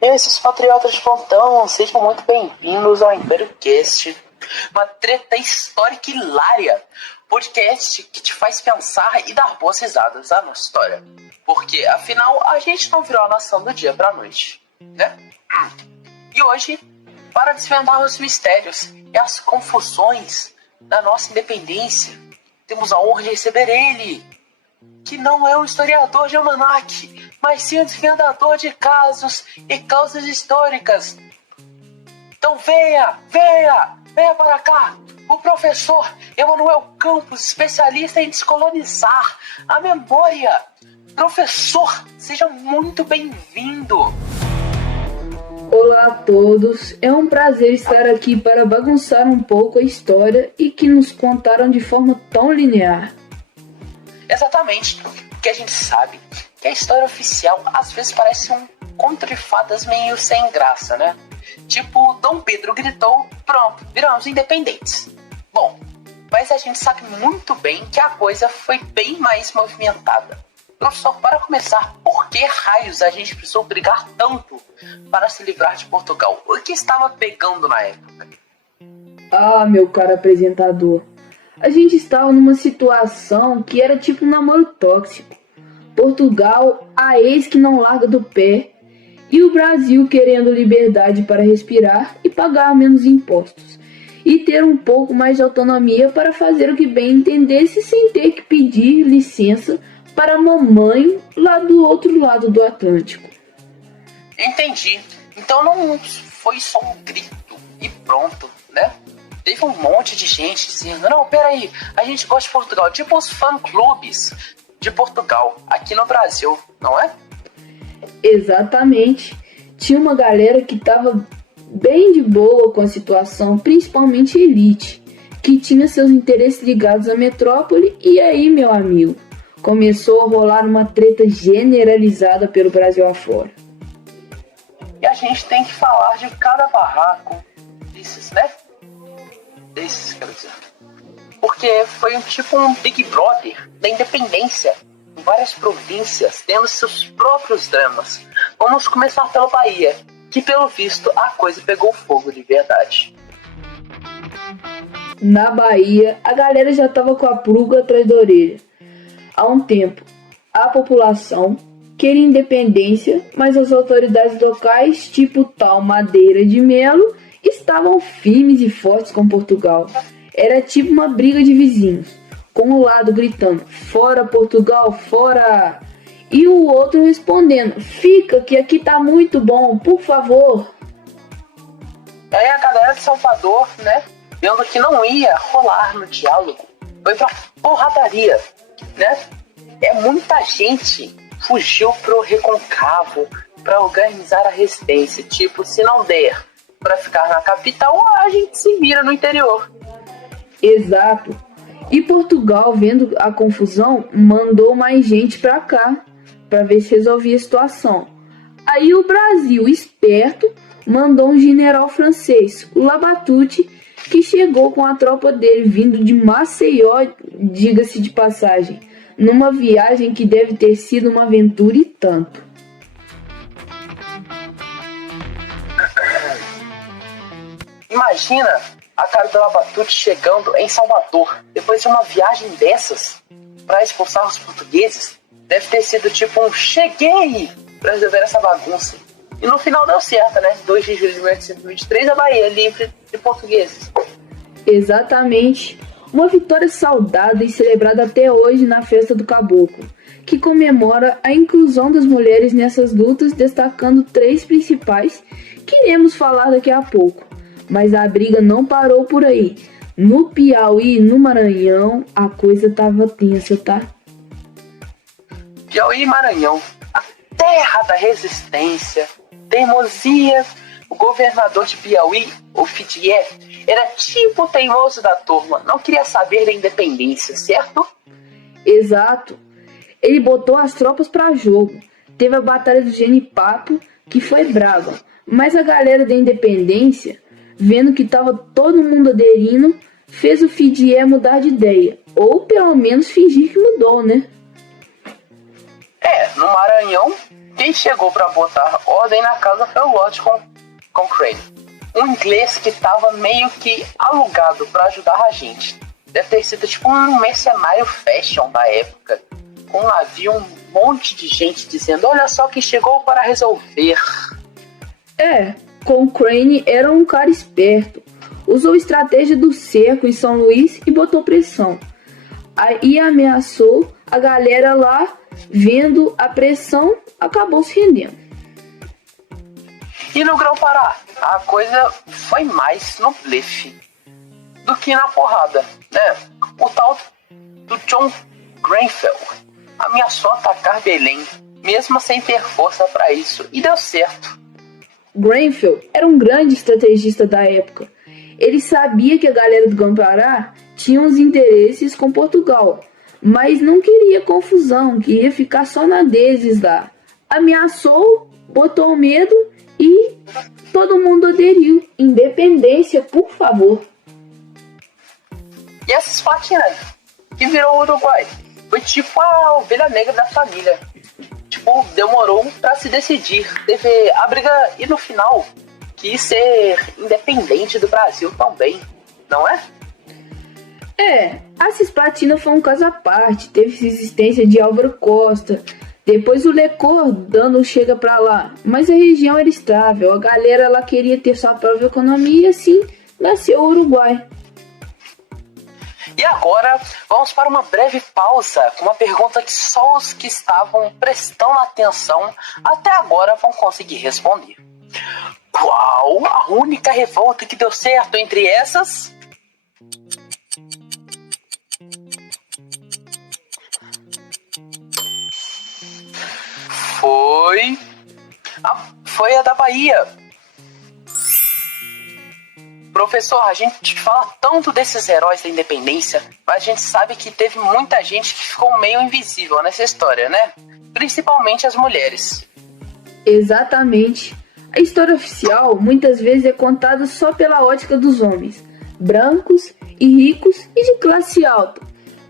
Esses patriotas de plantão, sejam muito bem-vindos ao Império Cast, uma treta histórica hilária, podcast que te faz pensar e dar boas risadas à nossa história, porque afinal a gente não virou a nação do dia pra noite, né? E hoje, para desvendar os mistérios e as confusões da nossa independência, temos a honra de receber ele, que não é um historiador de almanaque, mas sim um desvendador de casos e causas históricas. Então venha para cá, o professor Emanuel Campos, especialista em descolonizar a memória. Professor, seja muito bem-vindo. Olá a todos, é um prazer estar aqui para bagunçar um pouco a história e que nos contaram de forma tão linear. Exatamente, porque a gente sabe que a história oficial às vezes parece um conto de fadas meio sem graça, né? Tipo, Dom Pedro gritou, pronto, viramos independentes. Bom, mas a gente sabe muito bem que a coisa foi bem mais movimentada. Professor, para começar, por que raios a gente precisou brigar tanto para se livrar de Portugal? O que estava pegando na época? Ah, meu caro apresentador, a gente estava numa situação que era tipo um namoro tóxico. Portugal, a ex que não larga do pé, e o Brasil querendo liberdade para respirar e pagar menos impostos, e ter um pouco mais de autonomia para fazer o que bem entendesse sem ter que pedir licença para a mamãe lá do outro lado do Atlântico. Entendi. Então não foi só um grito e pronto, né? Teve um monte de gente dizendo, não, peraí, a gente gosta de Portugal, tipo os fã-clubes de Portugal, aqui no Brasil, não é? Exatamente. Tinha uma galera que estava bem de boa com a situação, principalmente a elite, que tinha seus interesses ligados à metrópole, e aí, meu amigo, começou a rolar uma treta generalizada pelo Brasil afora. E a gente tem que falar de cada barraco desses, né? Desses, quero dizer. Porque foi tipo um Big Brother da independência, em várias províncias, tendo seus próprios dramas. Vamos começar pela Bahia, que pelo visto a coisa pegou fogo de verdade. Na Bahia, a galera já estava com a pulga atrás da orelha. Há um tempo, a população queria independência, mas as autoridades locais, tipo tal Madeira de Melo, estavam firmes e fortes com Portugal. Era tipo uma briga de vizinhos, com um lado gritando, fora Portugal, fora! E o outro respondendo, fica que aqui tá muito bom, por favor. Aí a galera de Salvador, né, vendo que não ia rolar no diálogo, foi pra porradaria, né? Muita gente fugiu pro Recôncavo pra organizar a resistência, tipo, se não der pra ficar na capital, a gente se vira no interior. Exato. E Portugal, vendo a confusão, mandou mais gente pra cá, pra ver se resolvia a situação. Aí o Brasil, esperto, mandou um general francês, o Labatut, que chegou com a tropa dele vindo de Maceió, diga-se de passagem, numa viagem que deve ter sido uma aventura e tanto. Imagina a cara do Labatut chegando em Salvador, depois de uma viagem dessas, para expulsar os portugueses. Deve ter sido tipo um cheguei para resolver essa bagunça. E no final deu certo, né? 2 de julho de 1823, a Bahia livre de portugueses. Exatamente. Uma vitória saudada e celebrada até hoje na Festa do Caboclo, que comemora a inclusão das mulheres nessas lutas, destacando 3 principais que iremos falar daqui a pouco. Mas a briga não parou por aí. No Piauí e no Maranhão, a coisa tava tensa, tá? Piauí e Maranhão, a terra da resistência, teimosia. O governador de Piauí, o Fidier, era tipo o teimoso da turma, não queria saber da independência, certo? Exato. Ele botou as tropas pra jogo. Teve a Batalha do Genipapo, que foi brava, mas a galera da independência vendo que estava todo mundo aderindo, fez o Fidier mudar de ideia, ou pelo menos fingir que mudou, né? No Maranhão, quem chegou para botar ordem na casa foi o Lord Cochrane, um inglês que estava meio que alugado para ajudar a gente. Deve ter sido tipo um mercenário fashion da época, com um navio, um monte de gente dizendo: olha só quem chegou para resolver. Cochrane era um cara esperto. Usou a estratégia do cerco em São Luís e botou pressão. Aí ameaçou a galera lá, vendo a pressão, acabou se rendendo. E no Grão-Pará, a coisa foi mais no blefe do que na porrada, né? O tal do John Grenfell ameaçou atacar Belém, mesmo sem ter força para isso, e deu certo. Grenfell era um grande estrategista da época. Ele sabia que a galera do Grão-Pará tinha uns interesses com Portugal, mas não queria confusão, queria ficar só na deles lá. Ameaçou, botou medo e todo mundo aderiu. Independência, por favor. E essa Esplatina, que virou o Uruguai, foi tipo a ovelha negra da família. Tipo, demorou pra se decidir. Teve a briga e no final quis ser independente do Brasil também, não é? A Cisplatina foi um caso à parte. Teve existência de Álvaro Costa, depois o Lecor dando chega pra lá. Mas a região era estável, a galera lá queria ter sua própria economia e assim nasceu o Uruguai. E agora vamos para uma breve pausa com uma pergunta que só os que estavam prestando atenção até agora vão conseguir responder. Qual a única revolta que deu certo entre essas? Foi a da Bahia. Professor, a gente fala tanto desses heróis da independência, mas a gente sabe que teve muita gente que ficou meio invisível nessa história, né? Principalmente as mulheres. Exatamente. A história oficial muitas vezes é contada só pela ótica dos homens, brancos e ricos e de classe alta,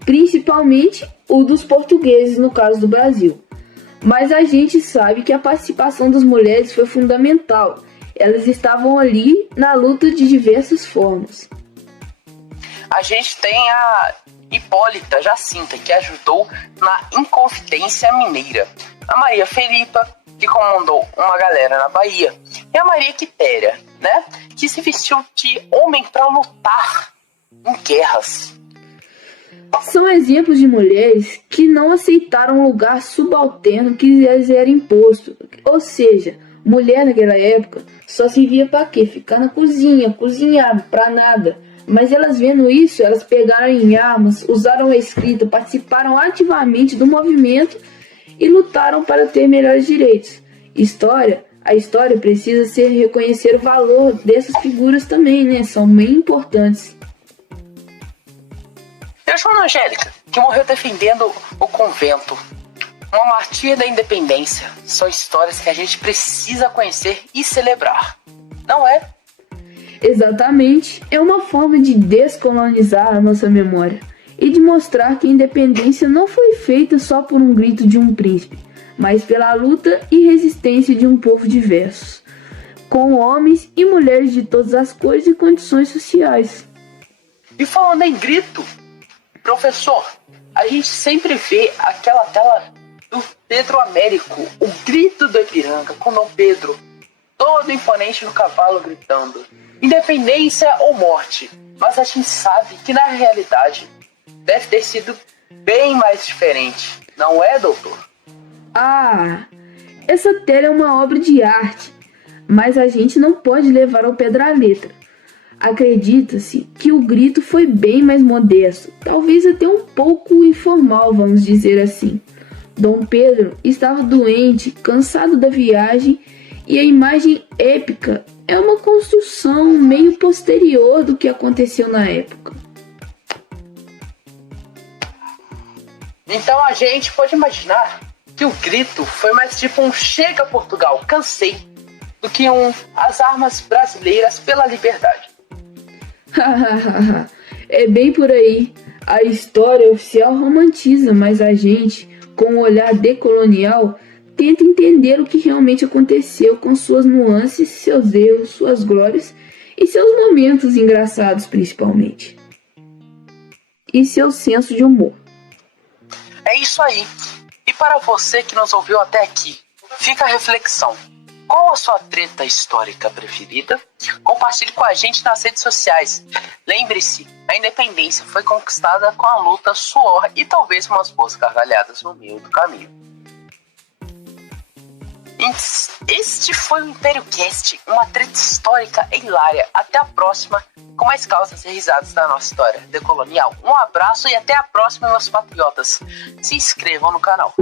principalmente o dos portugueses no caso do Brasil. Mas a gente sabe que a participação das mulheres foi fundamental. Elas estavam ali na luta de diversas formas. A gente tem a Hipólita Jacinta, que ajudou na Inconfidência Mineira. A Maria Felipa, que comandou uma galera na Bahia. E a Maria Quitéria, né? Que se vestiu de homem para lutar em guerras. São exemplos de mulheres que não aceitaram um lugar subalterno que lhes era imposto. Ou seja, mulher naquela época só servia para quê? Ficar na cozinha, cozinhar, para nada. Mas elas vendo isso, elas pegaram em armas, usaram a escrita, participaram ativamente do movimento e lutaram para ter melhores direitos. A história precisa reconhecer o valor dessas figuras também, né? São bem importantes. E a Joana Angélica, que morreu defendendo o convento. Uma martíria da independência. São histórias que a gente precisa conhecer e celebrar. Não é? Exatamente. É uma forma de descolonizar a nossa memória e de mostrar que a independência não foi feita só por um grito de um príncipe, mas pela luta e resistência de um povo diverso, com homens e mulheres de todas as cores e condições sociais. E falando em grito, professor, a gente sempre vê aquela tela do Pedro Américo, o grito do Ipiranga, com Dom Pedro, todo imponente no cavalo gritando: independência ou morte. Mas a gente sabe que na realidade deve ter sido bem mais diferente, não é, doutor? Essa tela é uma obra de arte, mas a gente não pode levar ao pé da letra. Acredita-se que o grito foi bem mais modesto, talvez até um pouco informal, vamos dizer assim. Dom Pedro estava doente, cansado da viagem, e a imagem épica é uma construção meio posterior do que aconteceu na época. Então a gente pode imaginar que o grito foi mais tipo um chega Portugal, cansei. do que as armas brasileiras pela liberdade. É bem por aí. A história oficial romantiza, mas a gente, com o olhar decolonial, tenta entender o que realmente aconteceu com suas nuances, seus erros, suas glórias e seus momentos engraçados principalmente. E seu senso de humor. É isso aí. E para você que nos ouviu até aqui, fica a reflexão. Qual a sua treta histórica preferida? Compartilhe com a gente nas redes sociais. Lembre-se, a independência foi conquistada com a luta, suor e talvez umas boas gargalhadas no meio do caminho. Este foi o Império Cast, uma treta histórica e hilária. Até a próxima, com mais causas e risadas da nossa história decolonial. Um abraço e até a próxima, meus patriotas. Se inscrevam no canal.